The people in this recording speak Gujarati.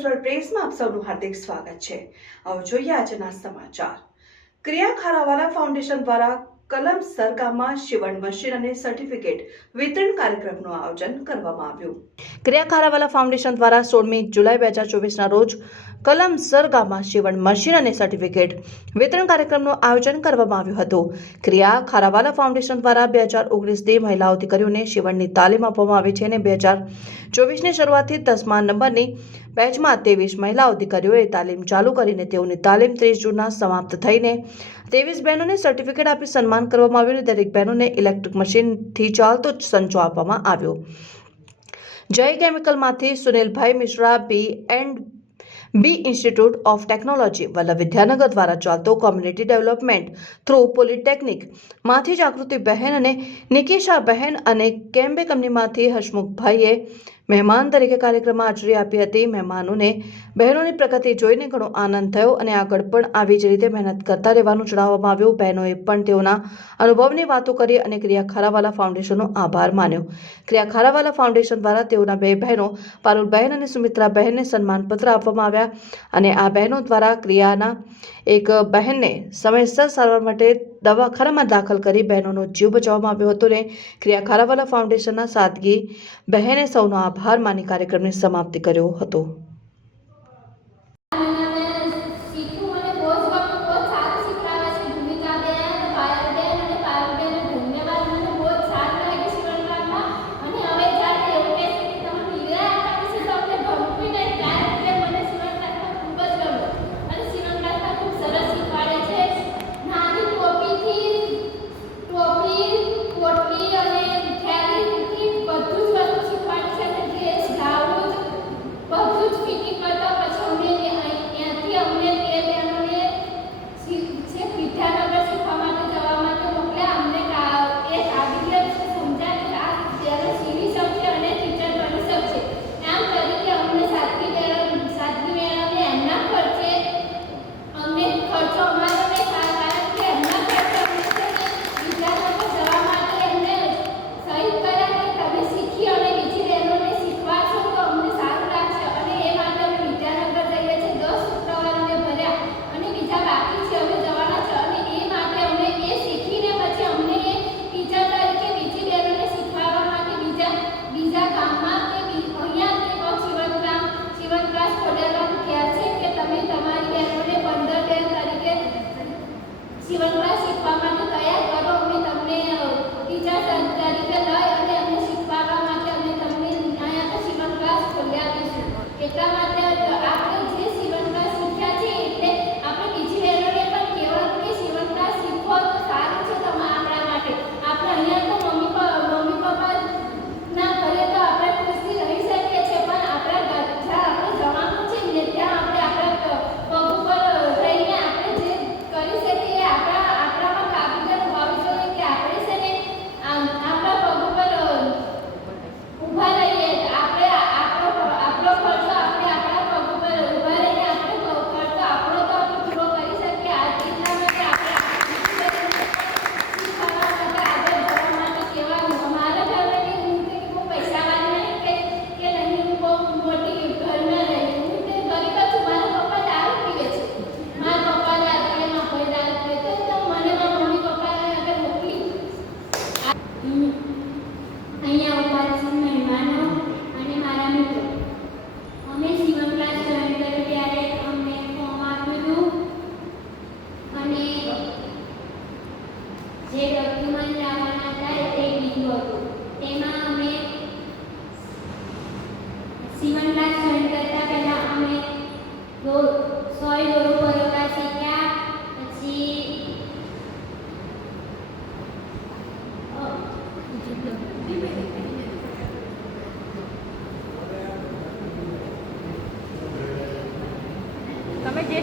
કલ્ચરલ પ્રેસમાં આપ સૌનું હાર્દિક સ્વાગત છે। આવો જોઈએ આજના સમાચાર। ક્રિયા ખારાવાલા ફાઉન્ડેશન દ્વારા કલમ સર ગામમાં શિવણ મશીન અને સર્ટિફિકેટ વિતરણ કાર્યક્રમનું આયોજન કરવામાં આવ્યું। ક્રિયા ખારાવાલા ફાઉન્ડેશન દ્વારા 16મી જુલાઈ 2024ના રોજ કલમ સર ગામમાં શિવણ મશીન અને સર્ટિફિકેટ વિતરણ કાર્યક્રમનું આયોજન કરવામાં આવ્યું હતું। ક્રિયા ખારાવાલા ફાઉન્ડેશન દ્વારા 2019થી મહિલા અધિકારીઓને શિવણની તાલીમ આપવામાં આવી છે અને 2024ની શરૂઆતથી 10મા નંબરની બેચમાં 23 મહિલા અધિકારીઓએ તાલીમ ચાલુ કરીને તેઓની તાલીમ 30 જૂનના સમાપ્ત થઈને 23 બહેનોને સર્ટિફિકેટ આપી સન્માન કરવામાં આવ્યું અને દરેક બહેનોને ઇલેક્ટ્રિક મશીનથી ચાલતો સંચો આપવામાં આવ્યો। જય કેમિકલમાંથી સુનિલભાઈ Mishra B institute of technology Vallabh Vidyanagar દ્વારા ચાલતો કોમ્યુનિટી ડેવલપમેન્ટ થ્રુ પોલિટેકનિક માંથી જાગૃતિ બહેન અને નિકેશા બહેન અને કેમ્બે કંપનીમાંથી હસમુખભાઈએ મહેમાન તરીકે કાર્યક્રમમાં હાજરી આપી હતી। મહેમાનોને બહેનોની પ્રગતિ જોઈને ઘણો આનંદ થયો અને આગળ પણ આવી જ રીતે મહેનત કરતા રહેવાનું જણાવવામાં આવ્યું। બહેનોએ પણ તેઓના અનુભવની વાતો કરી અને ક્રિયા ખારાવાલા ફાઉન્ડેશનનો આભાર માન્યો। ક્રિયા ખારાવાલા ફાઉન્ડેશન દ્વારા તેઓના 2 બહેનો પારુલબહેન અને સુમિત્રાબહેનને સન્માનપત્ર આપવામાં આવ્યા અને આ બહેનો દ્વારા ક્રિયાના એક બહેનને સમયસર સારવાર માટે દવાખાનામાં દાખલ કરી બહેનોનો જીવ બચાવવામાં આવ્યો હતો અને ક્રિયા ખારાવાલા ફાઉન્ડેશનના સાદગી બહેને સૌનો આભાર માની કાર્યક્રમની સમાપ્તિ કર્યો હતો। તમે જે